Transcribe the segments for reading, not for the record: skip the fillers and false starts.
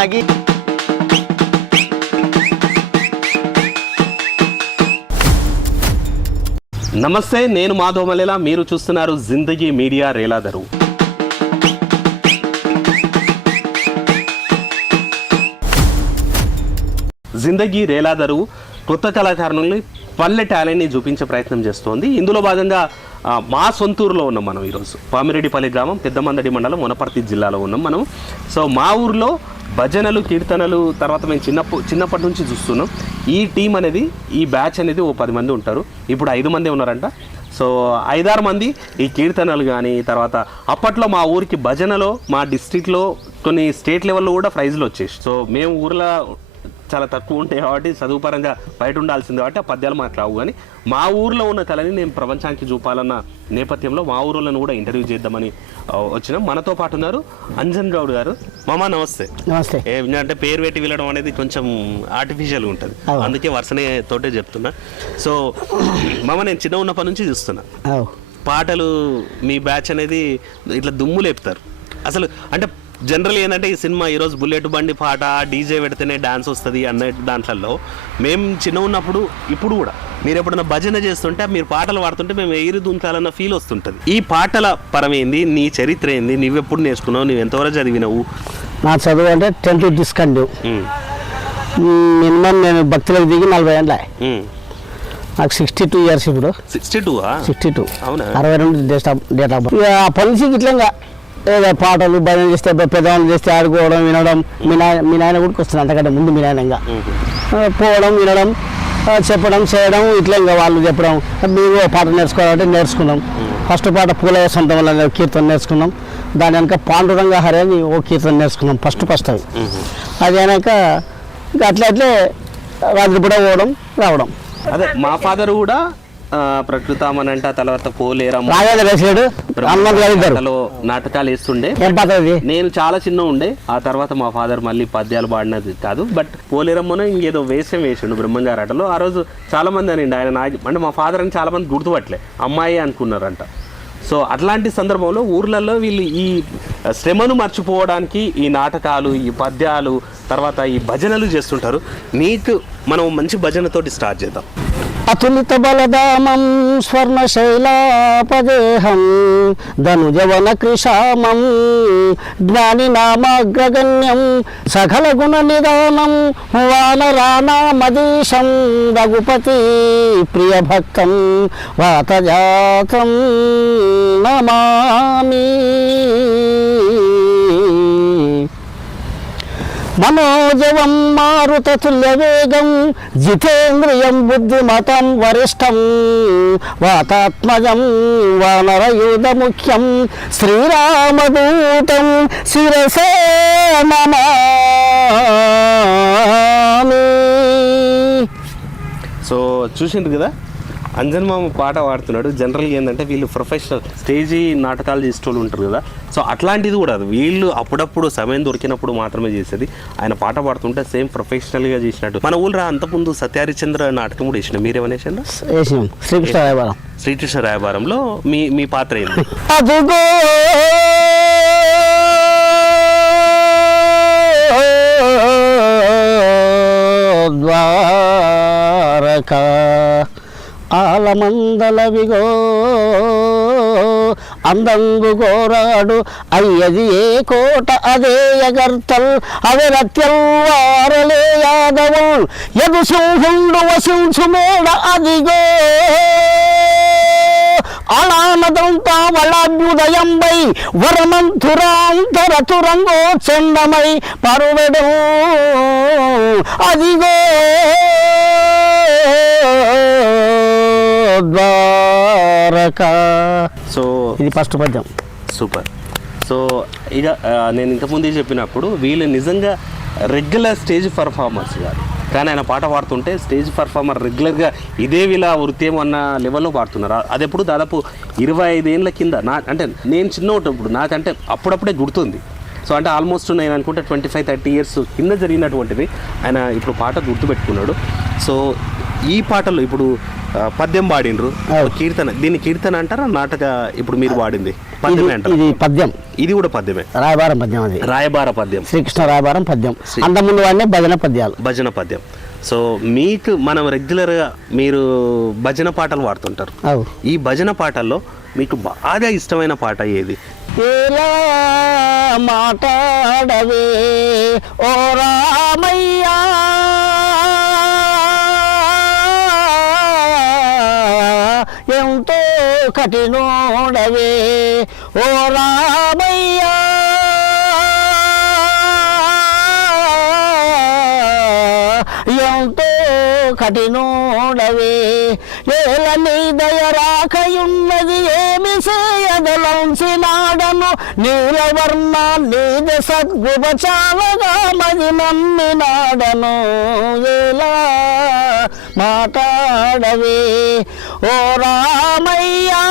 నాగి. నమస్తే, నేను మాధవ్ మల్లేలా, మీరు చూస్తున్నారు జిందగీ మీడియా రేలాదరు. జిందగీ రేలాదరు కొత్త కళాకారులని పల్లె టాలెంట్ని చూపించే ప్రయత్నం చేస్తోంది. ఇందులో భాగంగా మా సొంతూరులో ఉన్నాం మనం ఈరోజు. పామిరెడ్డిపల్లి గ్రామం, పెద్దమందడి మండలం, వనపర్తి జిల్లాలో ఉన్నాం మనం. సో మా ఊర్లో భజనలు, కీర్తనలు తర్వాత మేము చిన్నప్పటి నుంచి చూస్తున్నాం. ఈ టీం అనేది, ఈ బ్యాచ్ అనేది ఓ 10 మంది ఉంటారు. ఇప్పుడు 5 మంది ఉన్నారంట. సో 5-6 మంది ఈ కీర్తనలు కానీ, తర్వాత అప్పట్లో మా ఊరికి భజనలో మా డిస్ట్రిక్ట్లో కొన్ని స్టేట్ లెవెల్లో కూడా ప్రైజ్లు వచ్చేసి. సో మేము ఊర్లో చాలా తక్కువ ఉంటాయి కాబట్టి చదువు పరంగా బయట ఉండాల్సింది కాబట్టి ఆ పద్యాలు మాకు రావు. కానీ మా ఊర్లో ఉన్న కళని నేను ప్రపంచానికి చూపాలన్న నేపథ్యంలో మా ఊర్లను కూడా ఇంటర్వ్యూ చేద్దామని వచ్చినాం. మనతో పాటు ఉన్నారు అంజన్ గౌడ్ గారు. మామ నమస్తే. నమస్తే. అంటే పేరు పెట్టి వెళ్ళడం అనేది కొంచెం ఆర్టిఫిషియల్ ఉంటుంది, అందుకే వరుసనే తోటే చెప్తున్నా. సో మామ, నేను చిన్న ఉన్నప్పటి నుంచి చూస్తున్నా పాటలు. మీ బ్యాచ్ అనేది ఇట్లా దుమ్ము లేపుతారు అసలు. అంటే జనరల్ ఏంటంటే ఈ సినిమా ఈరోజు బుల్లెట్ బండి పాట డీజే పెడితేనే డాన్స్ వస్తుంది అన్న దాంట్లో మేము చిన్న ఉన్నప్పుడు, ఇప్పుడు కూడా మీరు ఎప్పుడైనా భజన చేస్తుంటే మీరు పాటలు పాడుతుంటే మేము ఎగిరి దుంకాలన్న ఫీల్ వస్తుంటుంది. ఈ పాటల పరమేంది, నీ చరిత్ర ఏంది, నువ్వెప్పుడు నేర్చుకున్నావు, నువ్వు ఎంతవరకు చదివినావు? నా చదువు అంటే 10th డిస్కంటిన్యూ. మినిమం నేను భక్తులకు దిగి 40 ఏళ్ళ. నాకు 62 ఇయర్స్ ఇప్పుడు. 62 అవునా? 62 డేట్ ఆఫ్ బర్త్. ఆ పని ఇట్లా ఏదో పాటలు భజన చేస్తే, పెద్దవాళ్ళు చేస్తే ఆడుకోవడం, వినడం. మీ నాయన కూడా వస్తుంది అంతకంటే ముందు. మీ నాయనంగా పోవడం, వినడం, చెప్పడం, చేయడం, ఇట్లా ఇంకా వాళ్ళు చెప్పడం. మేము పాట నేర్చుకోవాలంటే నేర్చుకున్నాం. ఫస్ట్ పాట పూల సొంతం వల్ల కీర్తన నేర్చుకున్నాం. దాని వెనక పాండురంగ హరి అని ఓ కీర్తన నేర్చుకున్నాం ఫస్ట్ అవి. అది అయినాక ఇంకా అట్లే రాత్రిపూట పోవడం రావడం. అదే మా ఫాదర్ కూడా ప్రకృతామనంట, తర్వాత పోలేరం నాటకాలు వేస్తుండే. నేను చాలా చిన్న ఉండే. ఆ తర్వాత మా ఫాదర్ మళ్ళీ పద్యాలు పాడినది కాదు, బట్ పోలేరమ్మను ఇంకేదో వేషం వేసిండు బ్రహ్మంగారు ఆటలో. ఆ రోజు చాలా మంది అనండి ఆయన అంటే మా ఫాదర్ అని చాలా మంది గుర్తుపట్టలే, అమ్మాయి అనుకున్నారంట. సో అట్లాంటి సందర్భంలో ఊర్లలో వీళ్ళు ఈ శ్రమను మర్చిపోవడానికి ఈ నాటకాలు, ఈ పద్యాలు, తర్వాత ఈ భజనలు చేస్తుంటారు. నీకు మనం మంచి భజనతోటి స్టార్ట్ చేద్దాం. అతులిత బలదామం స్వర్ణశైలాపదేహం ధనుజవన కృషామం జ్ఞాని నామాగ్రగణ్యం సకల గుణ నిదానం వానరానామదీశం రఘుపతి ప్రియభక్తం వాతజాతం నమామి. మనోజవం మారుతతుల్యవేగం జితేంద్రియం బుద్ధిమతం వరిష్టం వాతాత్మజం వానరయూధముఖ్యం శ్రీరామదూతం శిరసే నమామి. సో చూసిండ్రు కదా, అంజన్ మామ పాట పాడుతున్నాడు. జనరల్గా ఏంటంటే వీళ్ళు ప్రొఫెషనల్ స్టేజీ నాటకాలు చేసేటోళ్ళు ఉంటారు కదా. సో అట్లాంటిది కూడా వీళ్ళు అప్పుడప్పుడు సమయం దొరికినప్పుడు మాత్రమే చేసేది. ఆయన పాట పాడుతుంటే సేమ్ ప్రొఫెషనల్గా చేసినట్టు. మన ఊళ్ళో అంతకుముందు సత్యహరిశ్చంద్ర నాటకం కూడా వేసినాం. మీరేమన్నా వేసినా? శ్రీకృష్ణ రాయబారంలో మీ పాత్ర ఏంటి? అదిగో ద్వారకా ఆలమందలవిగో అందంగు గోరాడు అయ్యది ఏ కోట అదే ఎగర్తల్ అవి రత్యల్ వారలే యాదవుల్ ఎదు సింహుండు వసించు మేడ అదిగో అలానదంతా వళాభ్యుదయంబై వరమంతురాంతరతురంగో చండమై పరువెడు అదిగో ద్వారకా. సో ఇది ఫస్ట్ పద్యం. సూపర్. సో ఇక నేను ఇంతకుముందే చెప్పినప్పుడు వీళ్ళు నిజంగా రెగ్యులర్ స్టేజ్ పర్ఫార్మర్స్ కాదు, కానీ ఆయన పాట పాడుతుంటే స్టేజ్ పర్ఫార్మర్ రెగ్యులర్గా ఇదే వీళ్ళ వృత్యం అన్న లెవెల్లో పాడుతున్నారు. అది ఎప్పుడు దాదాపు 25 ఏళ్ళ కింద. అంటే నేను చిన్న ఉన్నప్పుడు నాకంటే అప్పుడప్పుడే గుర్తుంది. సో అంటే ఆల్మోస్ట్ నేను అనుకుంటే 25-30 ఇయర్స్ కింద జరిగినటువంటిది ఆయన ఇప్పుడు పాట గుర్తుపెట్టుకున్నాడు. సో ఈ పాటలు ఇప్పుడు పద్యం పాడిండ్రు, కీర్తన. దీన్ని కీర్తన అంటారా నాటక? ఇప్పుడు మీరు పాడింది పద్యమే అంటారు? ఇది పద్యం, ఇది కూడా పద్యమే. రాయబారం పద్యం, అది రాయబార పద్యం, శ్రీకృష్ణ రాయబారం పద్యం. అంతకుముందు వాడినే భజన పద్యాలు, భజన పద్యం. సో మీకు మనం రెగ్యులర్గా మీరు భజన పాటలు పాడుతుంటారు. ఈ భజన పాటల్లో మీకు బాగా ఇష్టమైన పాట ఏది? ఎలా మాట్లాడవే ఓ రామయ్యా, ఎంతో కఠినోడవే ఓ రామయ్యా, ఎంతో కఠినోడవే, ఏల నీ దయ రాకయున్నది ఏమి చేయదలంచినాడను, నీలవర్ణ నీద సద్గుణ చాలగా మది నమ్మినాడను, ఎలా మాట్లాడవే ఓ రామయ్యా,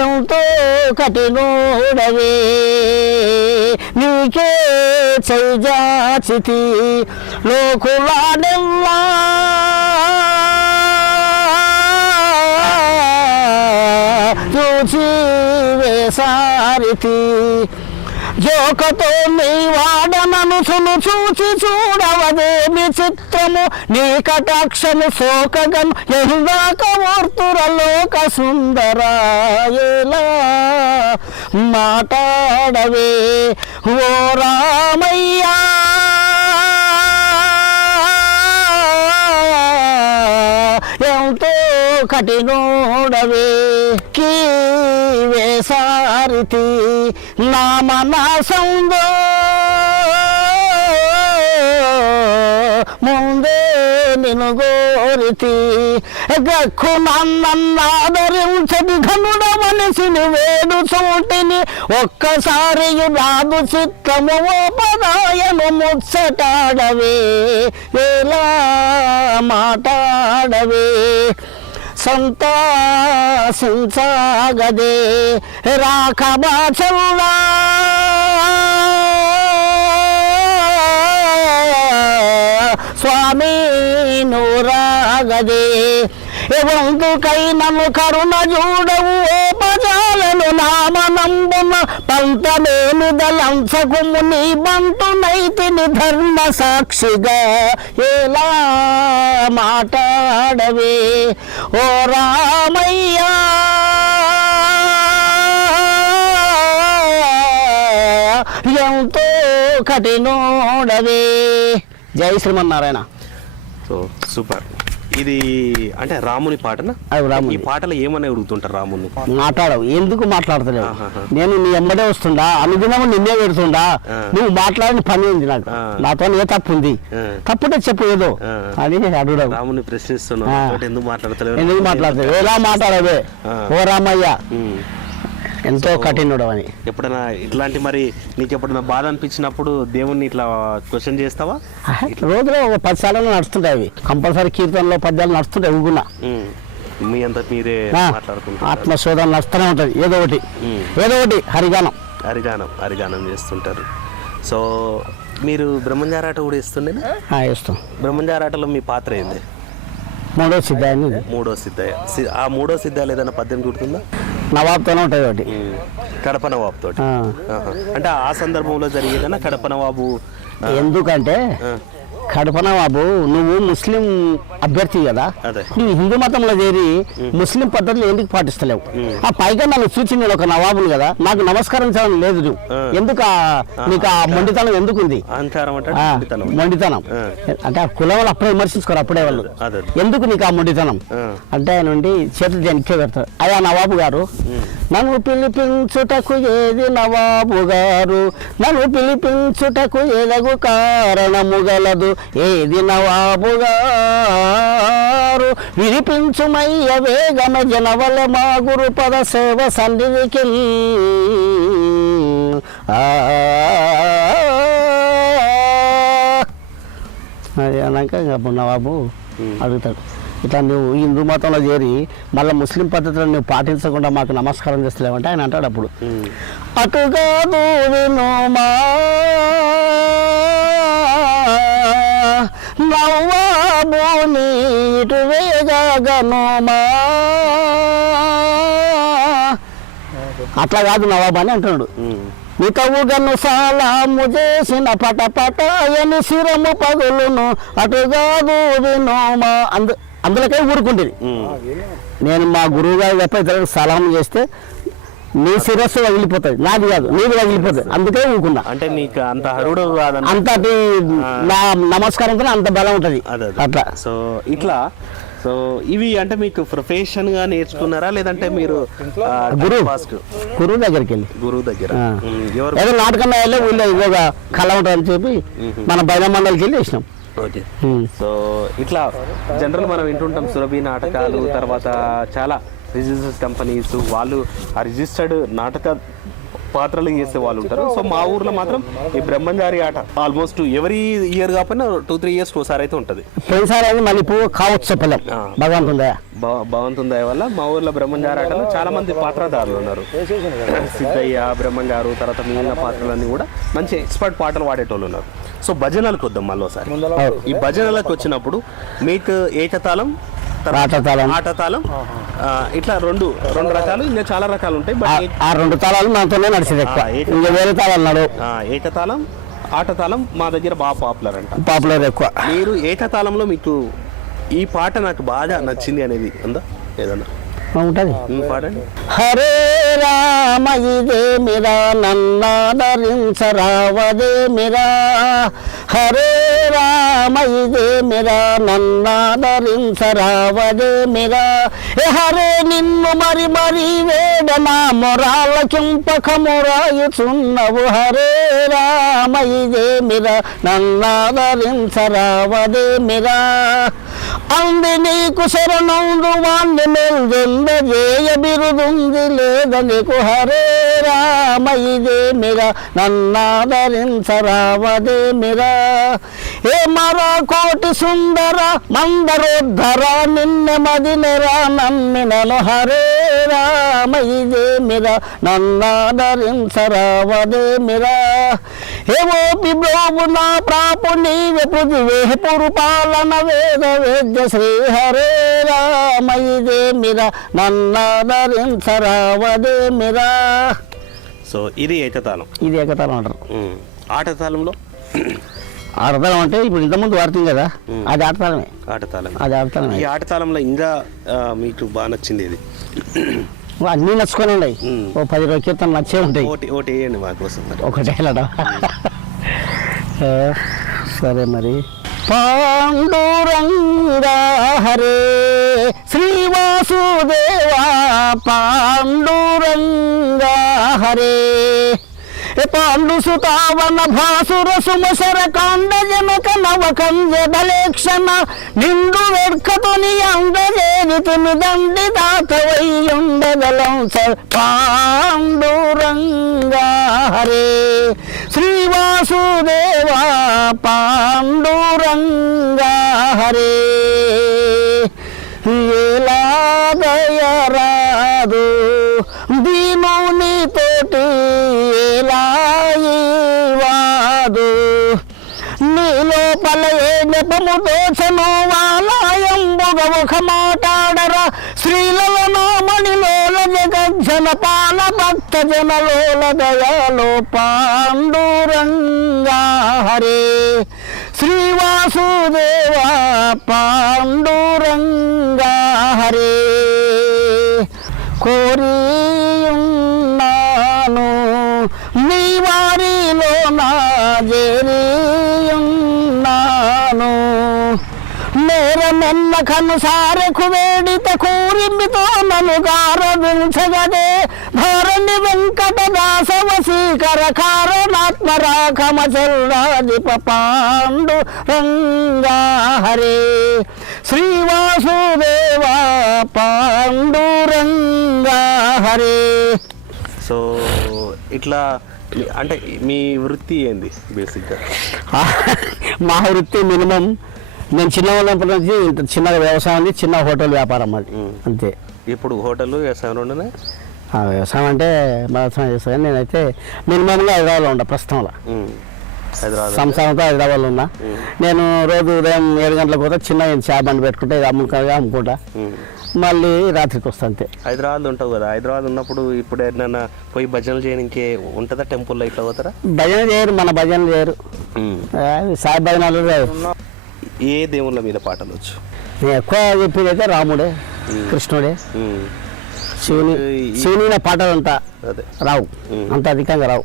ఎంతో కఠినోడవే, నీకే చైజాచితి లోకులానెల్లా, చూచి వేసారితి జోకతో నీ వాడననుసును చూచి చూడవదేమి చిత్రము, నీ కటాక్షము శోకగను ఎందాక మూర్తురలోక సుందరా, ఎలా మాట్లాడవే ఓ రామయ్యా, ఎంతో కఠినోడవే, కీవేసారితి నా మనసందో ముందే నిన్ను గోరితి, గక్కు నన్నాదరించది ఘనుడ మనసిని వేడు చోటిని, ఒక్కసారి రాదు చిత్తము ఓ పదాయను ముచ్చటాడవే, ఎలా మాట్లాడవే సంతాసించగదే రాకబాచల్లా, స్వామి నూరాగదే, ఎవందుకైనను కరుణ చూడవు ఓ పజాలను నామనంబున, పంతమేమి దలంచకుము నీ బంటునైతిని ధర్మ సాక్షిగా, ఎలా మాట్లాడవే ఓ రామయ్యా, ఎంతో కఠినోడవే. జై శ్రీమన్నారాయణ. So super. ఇది అంటే రాముని పాటనా? ఈ పాటలో ఏమని అడుగుతుంటారు రాముని? మాట్లాడవు, ఎందుకు మాట్లాడతలేవు? నేను నీ ఎమ్మడే వస్తుండా, అనుదినము నిన్నే పెడుతుండా, నువ్వు మాట్లాడిన పని ఉంది నాకు, నాతో ఏ తప్పు ఉంది, తప్పుంటే చెప్పు ఏదో అని అడుగుదాం. రాముని ప్రశ్నిస్తున్నావు, ఎందుకు మాట్లాడతలేవు? ఎందుకు మాట్లాడతావు? ఎలా మాట్లాడవే ఓ రామయ్య, ఎంతో కఠినుడు అని. ఎప్పుడైనా ఇట్లాంటి మరి నీకు ఎప్పుడైనా బాధ అనిపించినప్పుడు దేవుణ్ణి ఇట్లా క్వశ్చన్ చేస్తావా? రోజులో ఒక 10 సార్లు నడుస్తుంటాయి, అవి కంపల్సరీ కీర్తనలో పద్యాలు నడుస్తుంటాయి. ఊగున్నా మీ అంతా మీరే మాట్లాడుకుంటారు, ఆత్మశోధన నడుస్తూనే ఉంటుంది, ఏదో ఒకటి హరిగానం చేస్తుంటారు. సో మీరు బ్రహ్మంజారాట కూడా ఇస్తుండేనా? ఇస్తాం. బ్రహ్మంజారాటలో మీ పాత్ర ఏంది? మూడో సిద్ధయ్య. ఆ మూడో సిద్ధాలు ఏదైనా పద్యం గుర్తుందా? నవాబ్తోనే ఉంటుంది ఒకటి, కడప నవాబు తోటి. అంటే ఆ సందర్భంలో జరిగేదన్నా కడప నవాబు? ఎందుకంటే కడప నవాబు నువ్వు ముస్లిం అభ్యర్థి కదా, నువ్వు హిందూ మతంలో చేరి ముస్లిం పద్ధతులు ఎందుకు పాటిస్తలేవు? ఆ పైగా నన్ను చూసి నేను ఒక నవాబులు కదా, నాకు నమస్కరించడం లేదు నువ్వు, ఎందుకు నీకు ఆ మొండితనం ఎందుకు ఉంది? మొండితనం అంటే ఆ కులం వాళ్ళు అప్పుడే విమర్శించుకోరు, అప్పుడే వాళ్ళు ఎందుకు నీకు ఆ మొండితనం అంటే ఆయన నుండి చేతులు వెనక్కి పెడతారు. అయ్యా నవాబు గారు, నన్ను పిలిపించుటకు ఏది నవాబు గారు, నన్ను పిలిపించుటకు ఎదగు కారణము గలదు, ఏది నవాబు గారు, వినిపించుమయ్య వేగమ జనవల మా గురు పద సేవ సన్నిధికి. అది అన్నాక అప్పుడు నవాబు అడుగుతాడు, ఇట్లా నువ్వు హిందూ మతంలో చేరి మళ్ళీ ముస్లిం పద్ధతులను నువ్వు పాటించకుండా మాకు నమస్కారం చేస్తలేవంటే ఆయన అంటాడు అప్పుడు, అటుగా వినుమా నవ్వాబోని ఇటు వేగనుమా. అట్లా కాదు నవాబు అని అంటున్నాడు. మితవు గన్ను సాలాము చేసిన పటపటాయని శిరము పగులును అటు కాదు వినోమా. అందులోకే ఊరుకుంటుంది. నేను మా గురువు గారు తప్ప ఇతరులకు సలాం చేస్తే నీ శిరస్సు వదిలిపోతుంది, నాది కాదు నీది వదిలిపోతుంది. అందుకే ఊరుకున్నా. అంటే నీకు అంత హరుడు కాదన్న అంతటి నా నమస్కారంతో అంత బలం ఉంటుంది అట్లా. సో ఇట్లా సో ఇవి అంటే మీకు ప్రొఫెషన్ గా నేర్చుకున్నారా లేదంటే మీరు గురువు దగ్గరికి వెళ్ళి గురువు దగ్గర ఏదో నాటకం వెళ్ళి ఊళ్ళో ఇదొక కళ ఉంటుందని చెప్పి మన బయట మండలికి వెళ్ళి వేసినాం. ఓకే. సో ఇట్లా జనరల్ మనం వింటుంటాం సురభి నాటకాలు, తర్వాత చాలా రిజిస్టర్డ్ కంపెనీస్ వాళ్ళు ఆ రిజిస్టర్డ్ నాటక పాత్రలు చేసే వాళ్ళు ఉంటారు. సో మా ఊర్లో మాత్రం ఈ బ్రహ్మంగారి ఆట ఆల్మోస్ట్ ఎవరీ ఇయర్ కాకపోయినా 2-3 years ఒకసారి అయితే ఉంటుంది. పోయినసారి అది మళ్ళీ పువ్వు కావచ్చు చెప్పలేం. భగవంతుని దయ వల్ల మా ఊర్లో బ్రహ్మంగారి ఆటలో చాలా మంది పాత్రధారులు ఉన్నారు. సిద్ధయ్య, బ్రహ్మంగారు, తర్వాత మిగిలిన పాత్రలన్నీ కూడా మంచి ఎక్స్పర్ట్ పాటలు పాడేటోళ్ళు ఉన్నారు. సో భజనలకు వద్దాం మళ్ళీసారి. ఈ భజనలకు వచ్చినప్పుడు మీకు ఏకతాళం, ఆటతాళం, ఇట్లా రెండు రకాలు, ఇంకా చాలా రకాలు ఉంటాయి. ఆ 2 తాళాలు మనతోనే నడిచేది ఎక్కువ. ఇంకా వేరే తాళాలు నడు. ఏకతాళం, ఆటతాళం మా దగ్గర బాగా పాపులర్ ఎక్కువ. మీరు ఏకతాళంలో మీకు ఈ పాట నాకు బాగా నచ్చింది అనేది ఉందా ఏదన్నా ఉంటుంది? పాడండి. హరే రామ ఇదే మిరా నన్నాదరించరావదే మిరా. హరే రామ ఇదే మిరా నన్నాదరించరావదే మిరా. హరే నిన్ను మరి మరి వేడనా మొరాల కింపక మొరాయుచున్నవు. హరే రామ ఇదే మిరా నన్నాదరించరావదే మిరా. అంది నీకు శరణందు వాణ్ణి మెల్దెందజేయ బిరుదుంది లేద నీకు. హరే రామ ఇదే మిరా నన్నాదరించరావదే మిరా. ఏ మరా కోటి సుందర మందరోద్ధర నిన్నె మదినెరా నమ్మినను. హరే రామ ఇదే మిరా నన్నాదరించరావదే మిరా. ఏవో బిబ్రోవు నా ప్రాపు నీవె పృథివే పురుపాలన వేద వేద్య శ్రీ. హరే రామ ఇదే మిరా నన్నాదరించరావదే మిరా. సో ఇది ఏకతాళం. ఇది ఏకతాళం అంటారు. ఆటతాళంలో ఆటతాళం అంటే ఇప్పుడు ఇంతకుముందు వాడుతుంది కదా, అది ఆటతాళమే. అది ఆటతాళమే. ఈ ఆటతాళంలో ఇంకా మీకు బాగా నచ్చింది ఇది? అన్నీ నచ్చుకోనండి. ఓ 10-20 కీర్తనలు నచ్చే ఉంటాయి. ఒకటి వేయండి మాకోసం. ఒకటే సరే మరి. పాండురంగా హరే శ్రీవాసుదేవా పాండురంగా హరే. పాండు సుతావన భాసుర సుమసర కాండ జనక నవకంజ దలేక్షణ నిండు వెడ్కతోని అంగజేరుతుని దండి దాతవయ్యుండగలం సర్. పాండురంగా హరే శ్రీవాసుదేవా పాండురంగా హరే. ఎలా దయరాదు దీనుని తోటి ఎలా వాదు. నీ లోపల ఏ నెపము దోషను వాలాయంబుగ ముఖ మాటాడరా. శ్రీలలో మణిలోల జగజ్జన పాల భక్త జనలోల దయాలో పాండురంగా హరే శ్రీవాసుదేవా పాండురంగా హరే. కోరియున్నాను నీ వారిలో నా జేరియున్నాను. నేరమెన్న కనుసారకు వేడిత కూరింపితో నన్ను గారవించగదే. ధరణి వెంకటదాస వశీకర కారణాత్మరాఖమ చెల్లాదిప పాండురంగా హరే శ్రీవాసుదేవా పాండురంగా హరే. సో ఇట్లా అంటే మీ వృత్తి ఏంది బేసిక్గా? మా వృత్తి మినిమం నేను చిన్నప్పటి నుంచి ఇంత చిన్నగా వ్యవసాయం ఉంది, చిన్న హోటల్ వ్యాపారం అది అంతే. ఇప్పుడు హోటల్ వ్యవసాయం రెండునే? వ్యవసాయం అంటే వ్యవసాయం చేస్తాను. నేనైతే మినిమంగా 5 ఉంటా ప్రస్తుతంలో. సంసారంతో హైదరాబాద్లో ఉన్నా. నేను రోజు ఉదయం 7 గంటలకు పోతా, చిన్న చా బండి పెట్టుకుంటే ఇది అమ్ముకుంటా, మళ్ళీ రాత్రికి వస్తా అంతే. హైదరాబాద్ ఉంటావు కదా, హైదరాబాద్ ఉన్నప్పుడు ఇప్పుడు ఏదైనా పోయి భజనలు చేయడానికి ఉంటుందా? టెంపుల్లో ఇట్లా పోతారా? భజన చేయరు, మన భజనలు చేయరు, సాయి భజనాలు. ఏ దేవుళ్ళ మీద పాటలు వచ్చు? నేను ఎక్కువ చెప్పేది అయితే రాముడే, కృష్ణుడే, శివుని పాటలు అంతా రావు, అంత అధికంగా రావు.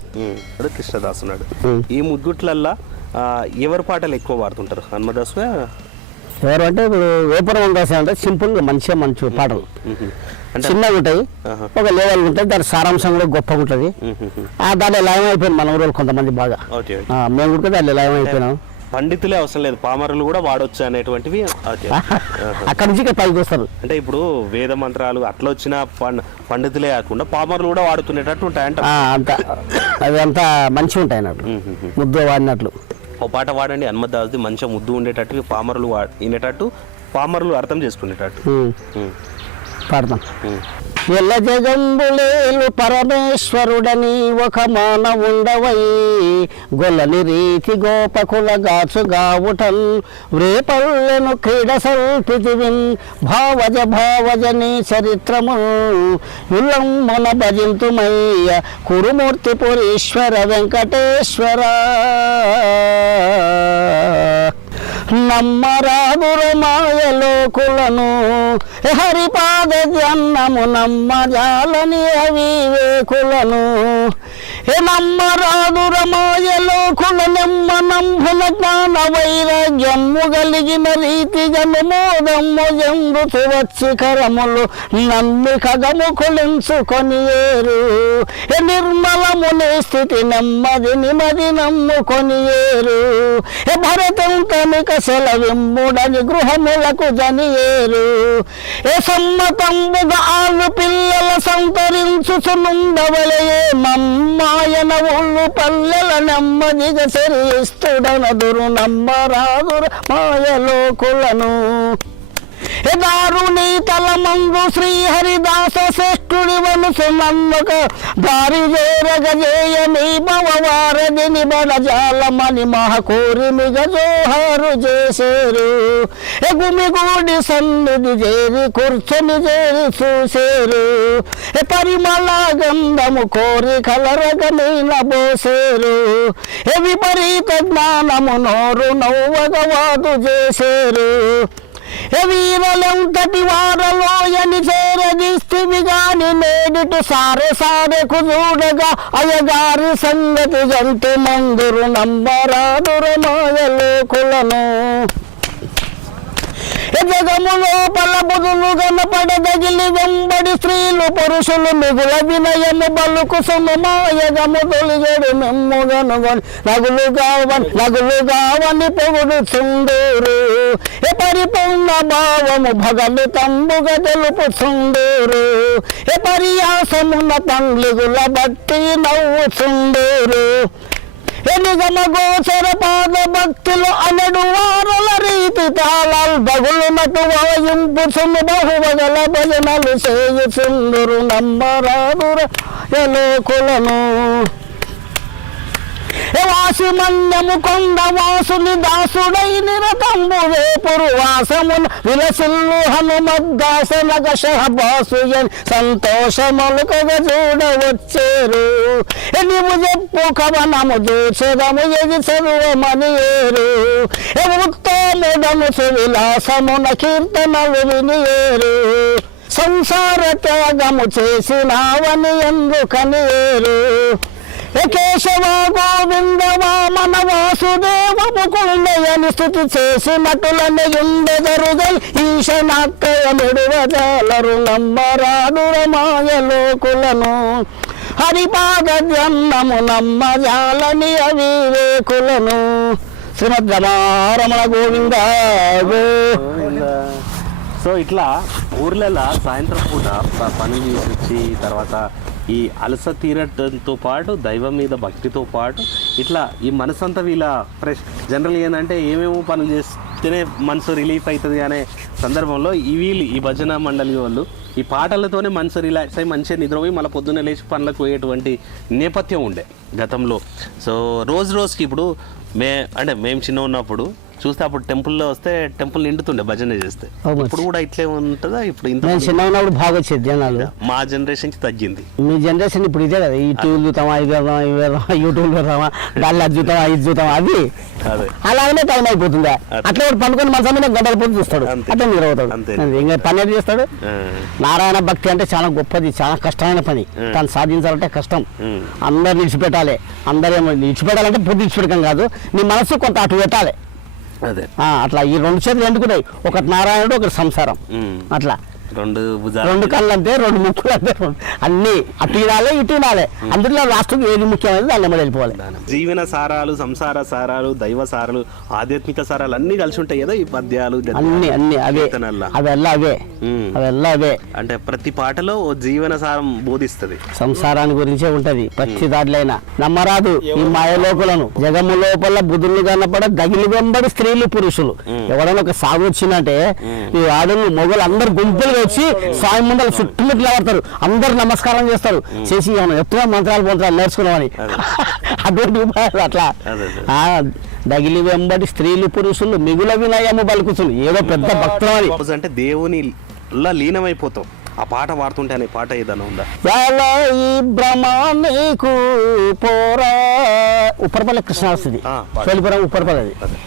కృష్ణదాస్ ఉన్నాడు. ఈ ముగ్గుట్లల్లా ఎవరి పాటలు ఎక్కువ పాడుతుంటారు? హనుమదాసు ఎవరు అంటే ఇప్పుడు వేపురం దాస్ అంటే సింపుల్గా మంచి పాటలు చిన్నగా ఉంటాయి, ఒక లెవెల్ ఉంటాయి, దాని సారాంశం కూడా గొప్పగా ఉంటుంది. దాంట్లో లయం అయిపోయింది మన ఊళ్ళో కొంతమంది బాగా, మేము కూడా దాంట్లో లయం అయిపోయినాం. పండితులే అవసరం లేదు, పామరులు కూడా వాడొచ్చు అనేటువంటివి అక్కడి నుంచి పైకి వస్తారు. అంటే ఇప్పుడు వేద మంత్రాలు అట్లా వచ్చిన పండితులే కాకుండా పామరులు కూడా వాడుతునేటట్టు ఉంటాయంట. అంత అవి అంతా మంచిగా ఉంటాయి అన్నట్లు, ముద్దు వాడినట్లు. ఓ పాట వాడండి హనుమదాస్ది, మంచిగా ముద్దు ఉండేటట్టు, పామరులు వినేటట్టు, పామరులు అర్థం చేసుకునేటట్టు పాడతాం. ఎల్ల జగంబులేలు పరమేశ్వరుడని ఒక మానవుండవై, గొల్లని రీతి గోపకుల గాచుగావుటల్, వ్రేపల్లెను క్రీడ సల్పితివిన్, భావజ నీ చరిత్రము యుల్లం మన భజింతుమయ్య, కురుమూర్తి పురీశ్వర వెంకటేశ్వర. నమ్మరాదుర మాయలోకులను హరిపాద జన్నము, నమ్మజాలని అవివేకులను. నమ్మరాదుర మాయలోకుల నెమ్మ నంభున జ్ఞాన వైరాగ్యము కలిగిన రీతిగను మోదమ్ము జంబుతు వచ్చి కరములు నమ్మి ఖగముకులించుకొని ఏరు. నిర్మలముని స్థితి నెమ్మది నిమది నమ్ముకొని ఏరు. భరతం కనుక సెలవిమ్ముడని గృహములకు జనియేరు. సమ్మతంబుగా ఆలు పిల్లల సంతరించుచునుండవలయే, మమ్మాయన ఒళ్ళు పల్లెల నెమ్మదిగా సెరిస్తుడనదురు, నమ్మరాదుర మాయలోకులను. దారుణి తలమందు శ్రీహరిదాస శ్రేష్ఠుడి వనుసు నమ్మక, దారి జేరగజేయని భవవారదిని బడజాలమని మహకూరిమిగ జోహారు చేసేరు. గుమిగూడి సన్నిధి చేరి కూర్చొని చేరి చూసేరు. పరిమళ గంధము కోరి కలరగనీన బోసేరు. విపరీత జ్ఞానము నోరు నవ్వగవాదు చేసేరు. వీరలెంతటి వారలోయని చేరదీస్తివి గాని, నేడిటు సారెకు చూడగా అయ్యగారి సంగతి జంతు మందురు, నమ్మరాదుర మాయలోకులను. జగము లోపల బుధులు కనపడదగిలి వెంబడి స్త్రీలు పురుషులు మిగుల వినయము బలుకు సుమమాయగము తొలిగడు మెమ్ముగనుగొని నగులు కావని పొగుడు చుండూరు. పరిపూర్ణ భావము భగలు తంబుగా తెలుపు చుండూరు. పర్యాసమున పండ్లిగుల బట్టి నవ్వు చుండూరు. నిగమ గోచర పాద భక్తులు అనడు వారుల రీతి తాళాలు బగులునటు వాయింపు సుము బహువగల భజనలు చేయుచుందురు, నమ్మరాదుర లోకులను. వాసి మన్యము కొండ వాసుని దాసుడై నిరతంబు వేపురు వాసమున విలసిల్లు హనుమద్దాసనగ షహబాసుయని సంతోషములుకగ చూడవచ్చేరు. నీవు చెప్పు కవనము చూచెదము ఎగి చదువమని ఏరు. ఉత్తముడము సువిలాసమున కీర్తనలు వినియేరు. సంసార త్యాగము చేసినావని ఎందుకని ఏరు. కేశవ గోవింద వామన వాసుదేవ ముకుందయని స్థుతి చేసినటులని ఉండెదరుగై, ఈశనాత్రయ నిడువజాలరు, నమ్మరాదుర మాయలోకులను. హరిపాద జన్నము నమ్మజాలని అవివేకులను. శ్రీమద్ రమణ గోవింద గోవింద. సో ఇట్లా ఊర్లలో సాయంత్రం పూట పని చేసి వచ్చి తర్వాత ఈ అలస తీరటంతో పాటు దైవం మీద భక్తితో పాటు ఇట్లా ఈ మనసంతా వీళ్ళ ఫ్రెష్. జనరల్ ఏంటంటే ఏమేమో పనులు చేస్తేనే మనసు రిలీఫ్ అవుతుంది అనే సందర్భంలో ఈ భజన మండలి వాళ్ళు ఈ పాటలతోనే మనసు రిలాక్స్ అయ్యి మంచిగా నిద్రపోయి మళ్ళీ పొద్దున్నే లేచి పనులకు పోయేటువంటి నేపథ్యం ఉండే గతంలో. సో రోజుకి ఇప్పుడు అంటే మేము చిన్న ఉన్నప్పుడు చూస్తే అప్పుడు టెంపుల్లో వస్తే టెంపుల్ నిండుతుండే భజన చేస్తే. అవును. ఇప్పుడు కూడా ఇట్లే ఉంటుందా? ఇప్పుడు ఇంత నేను చిన్న ఉన్నప్పుడు బాగా వచ్చేది జనాలు. మా జనరేషన్కి తగ్గింది. మీ జనరేషన్ ఇప్పుడు ఇదే కదా, ఈ టీవీలు చూద్దామా, ఇది చూద్దామా, ఇవి చూద్దామా, యూట్యూబ్ చూద్దామా, దాన్ని అది చూద్దామా, ఇది చూద్దామా, అది అదే అలాగనే టైం అయిపోతుందా. అట్లా పండుకొని మన సమయం గంటల పోటీ చూస్తాడు, అంతే. అట్లా నిలబడతాడు. అంతే. ఇంకా పని ఏది చేస్తాడు. ఆ, నారాయణ భక్తి అంటే చాలా గొప్పది, చాలా కష్టమైన పని. దాన్ని సాధించాలంటే కష్టం. అందరు నిలిచిపెట్టాలి. అందరేమో నిలిచిపెట్టాలంటే పూర్తి నిలిచిపెట్టడం కాదు, నీ మనసు కొంత అటు పెట్టాలి. అదే అట్లా ఈ రెండు చేతులు ఎందుకున్నాయి, ఒకటి నారాయణుడు, ఒకటి సంసారం. అట్లా రెండు రెండు కళ్ళు అంతే, రెండు ముక్కులు అంతే, అన్ని అటు వినాలే ఇటు వినాలే. అందులో లాస్ట్కి ఏది ముఖ్యమైనది దాన్ని నెమ్మది వెళ్ళిపోవాలి. జీవన సారాలు, సంసార సారాలు, దైవ సారాలు, ఆధ్యాత్మిక సారాలు అన్నీ కలిసి ఉంటాయి కదా ఈ పద్యాలు, అన్ని అన్ని అవే, అವೆಲ್ಲ అవే, అವೆಲ್ಲ అవే. అంటే ప్రతి పాటలో ఓ జీవన సారం బోధిస్తుంది. సంసారాన్ని గురించే ఉంటది ప్రతి దాంట్లైనా. నమ్మరాదు ఈ మాయలోకులను, జగము లోపల బుధులు కనపడ దగిలి వెంబడి స్త్రీలు పురుషులు. ఎవడైనా ఒక సాగు వచ్చిందంటే ఈ ఆడలు మొగలు అందరు గుంపులుగా వచ్చి స్వామి ముందర చుట్టుముట్లు పడతారు, అందరు నమస్కారం చేస్తారు, చేసి ఎప్పుడో మంత్రాలు నేర్చుకున్నామని. అటువంటి ఉపాయాలు అట్లా. దగిలి వెంబడి స్త్రీలు పురుషులు మిగుల వినయము బలుకుతులు. ఏదో పెద్ద భక్తులు అని అంటే దేవుని లీనమైపోతాం. ఆ పాట పాడుతుంటే అనే పాట ఏదైనా ఉందా? ఈ బ్రహ్మానికి పోరా, ఉప్పరపల్లి కృష్ణ వస్తుంది, తొలిపురం ఉప్పరపల్లి. అది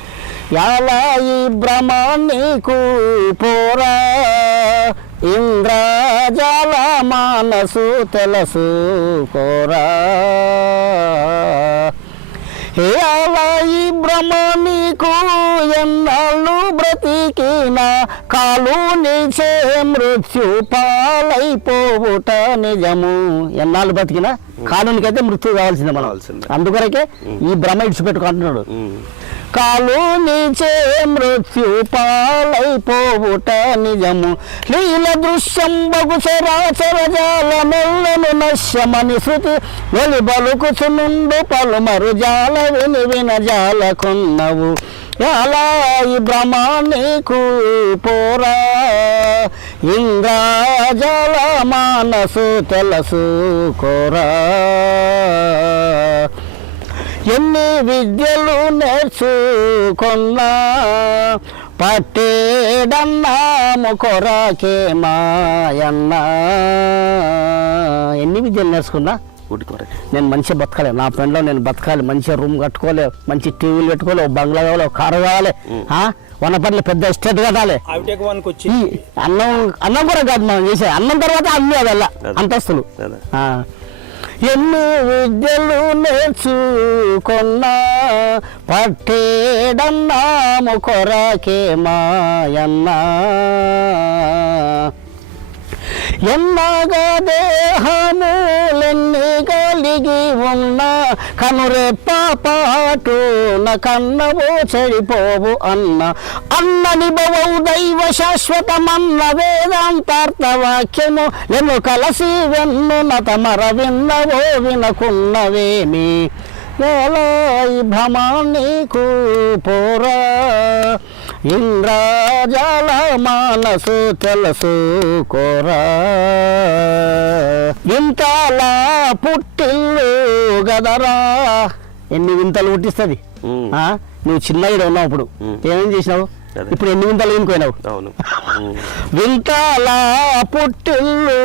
ఈ బ్రహ్మానికి పోరా, ఇంద్రజాల మానసు తెలుసు కోరా. ఈ బ్రహ్మానికి ఎన్నాళ్ళు బ్రతికిన కాలు నీచే మృత్యు పాలైపోవుట నిజము. ఎన్నాళ్ళు బ్రతికినా కాలునికైతే మృత్యు కావాల్సిందే మనం. అందుకొరకే ఈ బ్రహ్మ ఇడిచిపెట్టుకుంటున్నాడు. కాలు నీచే మృత్యు పాలైపోవుట నిజము. లీల దృశ్యం బగు చరాచర జాల మెల్లను నశ్యమని శృతి వెలి బలుకుచునుండు పలుమరు జాల విని విన జాల కొన్నవు. ఎలా ఈ బ్రహ్మానికి పోరా, ఇంద్రజాల మానసు తెలుసు కోరా. ఎన్ని విద్యలు నేర్చుకున్నా పట్టేడన్నాము కొరకే మాయన్నా. ఎన్ని విద్యలు నేర్చుకున్నా నేను మంచిగా బతకాలి, నా ఫ్రెండ్లో నేను బతకాలి, మంచిగా రూమ్ కట్టుకోలే, మంచి టీవీలు పెట్టుకోలే, ఒక బంగ్లా కావాలి, ఒక కారు కావాలి, వనపల్లి పెద్ద ఎస్టేట్ కట్టాలి. అన్నం కూడా కాదు మనం చేసే, అన్నం తర్వాత అన్ని అదల్లా అంతస్తులు. ఎన్ని విద్యలు నేర్చుకున్నా పట్టేడన్నాము కొరకే మాయన్నా. ఎన్నగా దేహములెన్ని కలిగి ఉన్నా కనురెప్ప పాటున కన్నవో చెడిపోవు అన్న. అన్నని బవౌ దైవ శాశ్వతమన్న వేదాంతార్థ వాక్యము ఎను కలసి వెన్నున తమర విన్నవో వినకున్నవేమి. ఎలా ఈ భ్రమానికి పోరా, ఇంద్రజాల మానసు తెలుసు కోరా. వింతలా పుట్టిల్లు గదరా. ఎన్ని వింతలు పుట్టిస్తుంది. నువ్వు చిన్నగా ఉన్నావు, అప్పుడు ఏమేం చేసినావు, ఇప్పుడు ఎన్ని వింతలు వినుకోయినావు. వింతలా పుట్టిల్లు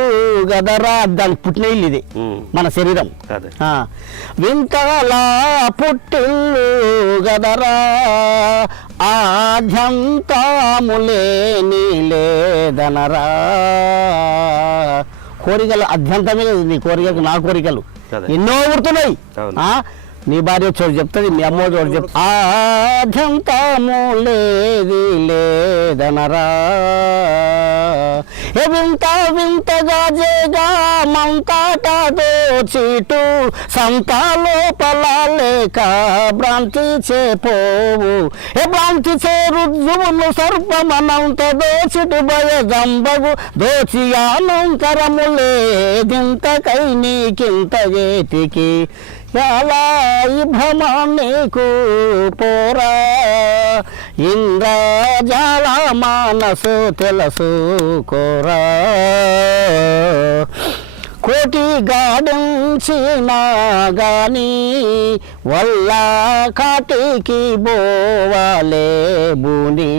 గదరా, దానికి పుట్టిన ఇల్లు ఇది మన శరీరం. వింతలా పుట్టిల్లు గదరా, ఆద్యంతములేని లేదనరా. కోరికలు అద్యంతమే లేదు నీ కోరికలు, నా కోరికలు ఎన్నో పుడుతున్నాయి. నీ భార్య చోటు చెప్తుంది, మీ అమ్మ చోటు చెప్తుంది. ఆద్యంతము లేది లేదనరా. వింత వింతగా జేగా మంతటా దోచిటు సంతాలోపల లేక భ్రాంతి చేపోవు. భ్రాంతి చేరుజువును సర్పమనంత దోచిటు భయజంబగు దోచి అనంతరము లేదింతకై నీకింత ఏటికి. ఎలా ఈ భ్రమానికి పోరా, ఇంద్రజాల మానసు తెలుసు కోరా. కోటి గాడించినా గాని వల్ల కాటికి బోవాలే బూని.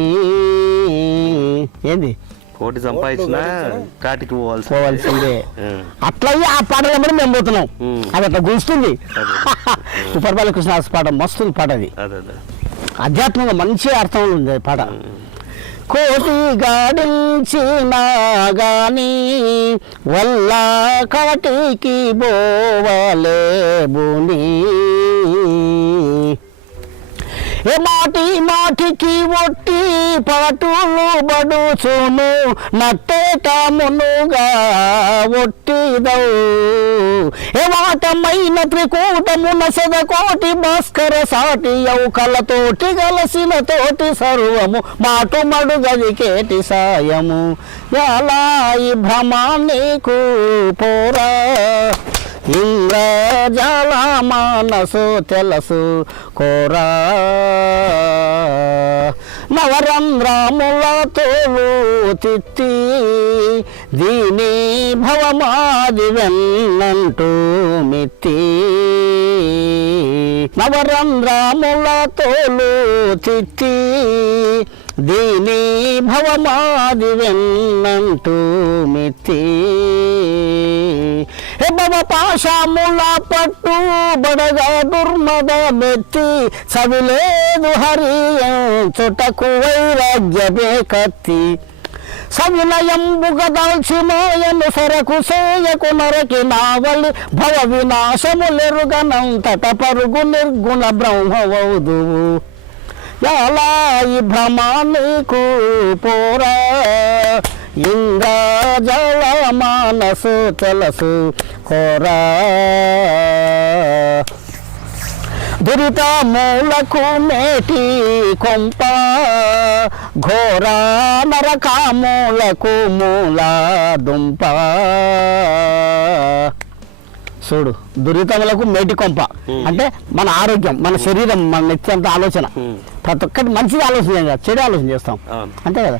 ఏంది కోటి సంపాదించిన కాటికి పోవాల్సిందే. అట్లా ఆ పాటలు కూడా మేము పోతున్నాం. అది అట్లా గుంస్తుంది. ఉపరపల్లి కృష్ణదాస్ పాట మస్తుంది పాట. అది ఆధ్యాత్మికంగా మంచి అర్థం ఉంది పాట. కోటి గాడించినా గాని వల్ల కాటికి బోవాలే బూని. ఏ మాటి మాటికి ఒట్టి పాటులు బడుచును నట్టేట మునుగా ఒట్టిదవు. ఏ వాటమైన త్రికూటమున సెదకోటి భాస్కర సాటి యౌకలతోటి గలసిన తోటి సర్వము మాటు మడుగది కేటి సాయము. ఎలా ఈ భ్రమానికి పోరా ఇంద్రజాల మానసు తెలుసు కోరా. నవరంధ్రముల తోలు తిత్తి దీని భవమాది వెన్నంటూ మిత్తి. నవరంధ్రముల తోలు తిత్తి దీని భవమాది వెన్నంటూ మిత్తి. భవ పాశముల పట్టు బడగా దుర్మద మెత్తి సవిలేదు హరి చుటకు వైరాగ్యమే కత్తి. సవినయంబుగ దాల్చిమోయను సరకు సేయకు నరకి నావలి భవ వినాశములెరుగనంతట పరుగు నిర్గుణ బ్రహ్మవౌదువు. ఎలా ఈ భ్రమానికి పోరా ఇంద్రజాల మానసు తెలుసు కోరా. దురిత మూలకు మేటి కొంప ఘోర నరకామూలకు మూల దుంప. చూడు, దురితములకు మేటి కొంప అంటే మన ఆరోగ్యం, మన శరీరం, మన నిత్యంత ఆలోచన. ప్రతి ఒక్కటి మంచిది ఆలోచన చేయాలి, చెడు ఆలోచన చేస్తాం అంతే కదా.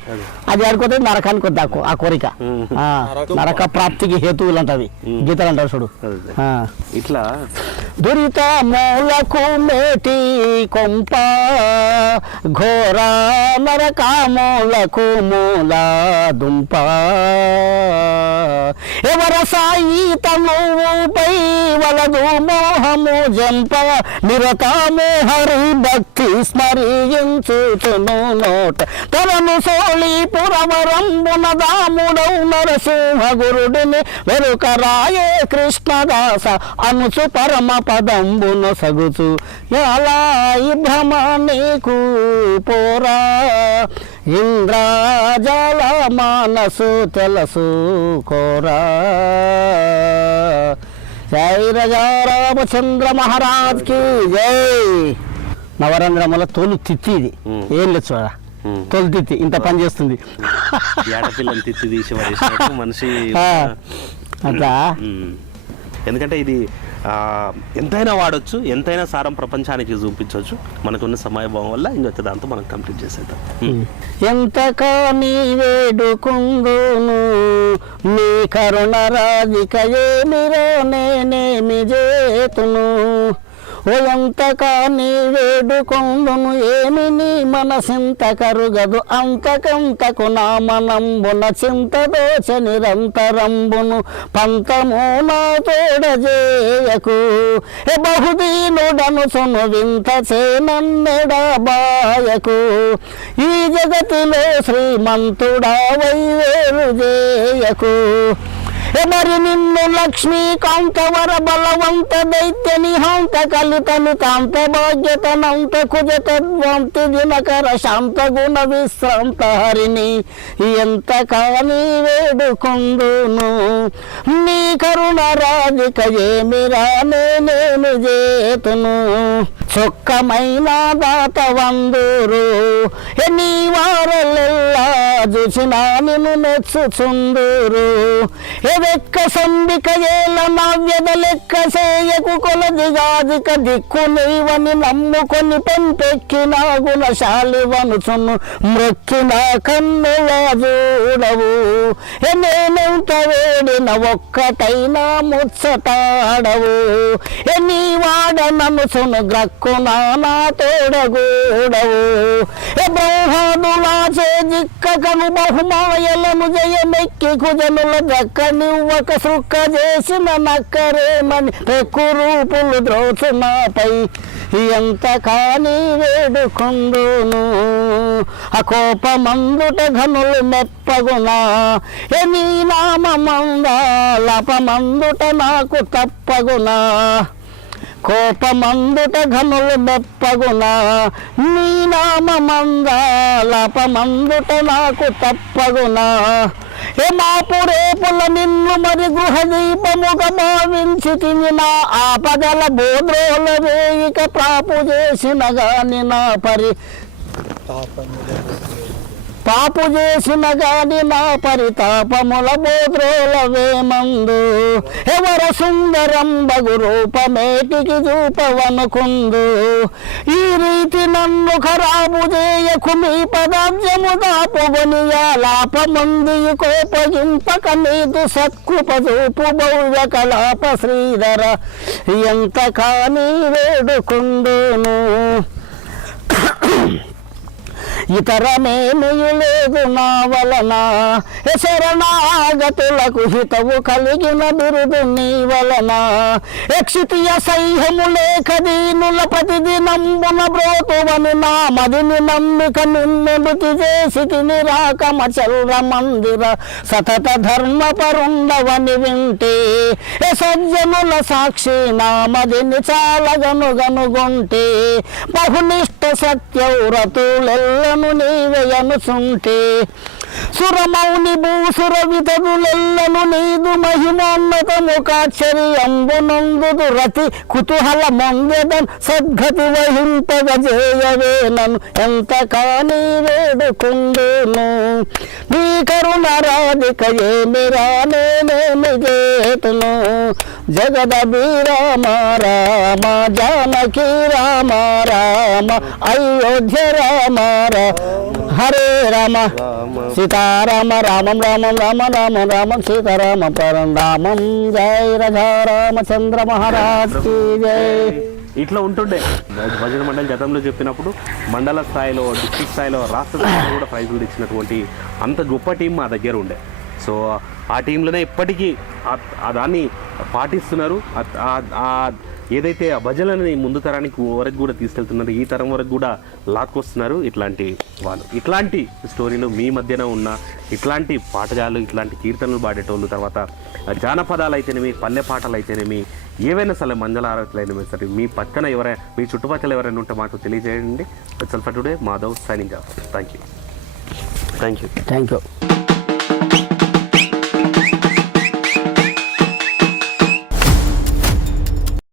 అది ఆడుకోతే నరకానికి వద్దా ఆ కోరిక. నరక ప్రాప్తికి హేతువులు అంటది గీతలు అంటారు చూడు. ఇట్లా దురిత మూలకు మేటి కొంప ఘోర నరకామూలకు మూల దుంప. ఎవర సాయి తనువుపై వలదు మోహము జంప నిరతము హరి భక్తి స్మరించుచును నోట. తనను సోళి పురవరంబున దాముడౌ నరసింహ గురుడిని వెరుకరాయే కృష్ణదాస అనుచు పరమ పదంబును సగుచు. ఎలా ఈ భ్రమానికి పోరా ఇంద్రజాల మానసు తెలుసు కోరా. జై రాజా రామచంద్ర మహారాజ్ కి జై. నవరంధ్రముల తోలు తిత్తి ఇది ఏం లేదు చూడ, తోలు తిత్తి ఇంత పని చేస్తుంది. ఏడపిల్లని తిత్తి తీసి మనిషి అట్లా. ఎందుకంటే ఇది ఎంతైనా వాడచ్చు, ఎంతైనా సారం ప్రపంచానికి చూపించవచ్చు. మనకున్న సమయభావం వల్ల ఇంకొక దాంతో మనం కంప్లీట్ చేసేద్దాం. ఎంత కానీ వేడుకుందును నీ కరుణ రాజిక ఏమిరో నేనేమి చేతును. ఓ ఎంత కానీ వేడుకొందును ఏమి నీ మనసింత కరుగదు అంతకంతకు నా మనంబున చింతదోచ నిరంతరంబును పంతము నా తోడజేయకు. ఏ బహుదీనుడను సును వింత చేనన్నెడబాయకు. ఈ జగతిలో శ్రీమంతుడా వైవేరు చేయకు. మరి నిన్ను లక్ష్మీకాంతవర బలవంత దైత్య నిహాంత కలితను కాంత భాగ్యతనంత కుజతద్వంతి దినకర శాంత గుణ విశ్రాంత హరిని ఎంత కాని వేడుకొందును నీ కరుణ రాజిక ఏమిరా నేనేమి చేతును. చొక్కమైన దాత వందూరు ఎన్ని వారలెల్లా చూసినా నిన్ను మెచ్చుచుందూరు ఎదెక్క సంబిక ఏల నవ్యద లెక్క చేయకు కొలదిగాదిక దిక్కు నీవని నమ్ముకొని పెంపెక్కిన గుణశాలి వనుచును మ్రొక్కిన కన్నులా చూడవు నేనెంత వేడిన ఒక్కటైనా ముచ్చటాడవు నీ వాడ ననుసును గ్రక్కునా నా తోడగూడవు బ్రహ్మాదులా చేజిక్కను బహుమాయలను జయమెక్కి కుజనుల దక్కనివ్వక సుక్క చేసిన నక్కరేమని పెక్కు రూపులు ద్రోచునాపై ఎంత కాని వేడుకుందును అకోపమందుట ఘనులు మెప్పగునా నీ నామంద లపమందుట నాకు తప్పగునా కోపమందుట ఘనులు మెప్పగునా నీ నామంద లపమందుట నాకు తప్పగునా మాపురేపుల నిన్ను మరి గృహ దీపముగా భావించి తిని ఆపదల బోధ్రోల వేయిక ప్రాపు చేసిన గాని నా పాపు చేసిన గాని నా పరితాపముల బోధ్రోల వేమందు ఎవర సుందరం బగు రూపమేటికి చూపవనుకుందు ఈ రీతి నన్ను ఖరాబు చేయకు మీ పదాబ్జము దాపుగొనియా లాపమంది కోపగింపక నీదు సత్కృప చూపు భవ్య కలాప శ్రీధర ఎంత కాని వేడుకుందును ఇతరమేమీ లేదు నా వలన శరణాగతులకు హితవు కలిగిన బిరుదు నీ వలన యక్షితియ సైహము లేఖ దీనుల ప్రతిదినంబున బ్రోతువని నా మదిని నమ్మిక నిన్ను మృతి చేసి తిని రాకమ చల్ర మందిర సతత ధర్మ పరుండవని వింటే సజ్జనుల సాక్షి నా మదిని చాలగను గనుగొంటే బహునిష్ట సత్యవ్రతులెల్లను నీవయనుసుంటే సురమౌని భూసుర వితరులెల్లను నీదు మహిమోన్నతము కాశ్చర్యంబునందుదు రతి కుతూహల మందెదన్ సద్గతి వహింపగ చేయవే నన్ను ఎంత కాని వేడుకుందును నీ కరుణ రాధిక ఏమి రానేమి చేతును జగదబి రామ రామ జానకి రామ రామ అయోధ్య రామ హరే రామ సీతారామ రామం రామం రామ రామ రామం సీతారామ పరం రామం జై రాజా రామచంద్ర మహారాజ్ కి జై. ఇట్లా ఉంటుండే భజన మండలి గతంలో చెప్పినప్పుడు మండల స్థాయిలో డిస్ట్రిక్ట్ స్థాయిలో రాష్ట్ర స్థాయిలో కూడా ప్రైజులు ఇచ్చినటువంటి అంత గొప్ప టీం మా దగ్గర ఉండే. సో ఆ టీంలోనే ఇప్పటికీ దాన్ని పాటిస్తున్నారు. ఏదైతే ఆ భజనలని ముందు తరానికి వరకు కూడా తీసుకెళ్తున్నారు, ఈ తరం వరకు కూడా లాక్కొస్తున్నారు ఇట్లాంటి వాళ్ళు. ఇట్లాంటి స్టోరీలు మీ మధ్యన ఉన్న ఇట్లాంటి పాటగాళ్ళు, ఇట్లాంటి కీర్తనలు పాడేటోళ్ళు, తర్వాత జానపదాలు అయితేనేమి, పల్లె పాటలు అయితేనేమి, ఏవైనా సరే మంజల ఆరతులైనవి సరే మీ పక్కన ఎవరైనా, మీ చుట్టుపక్కల ఎవరైనా ఉంటే మాకు తెలియజేయండి. For today Madhav signing off. Thank you.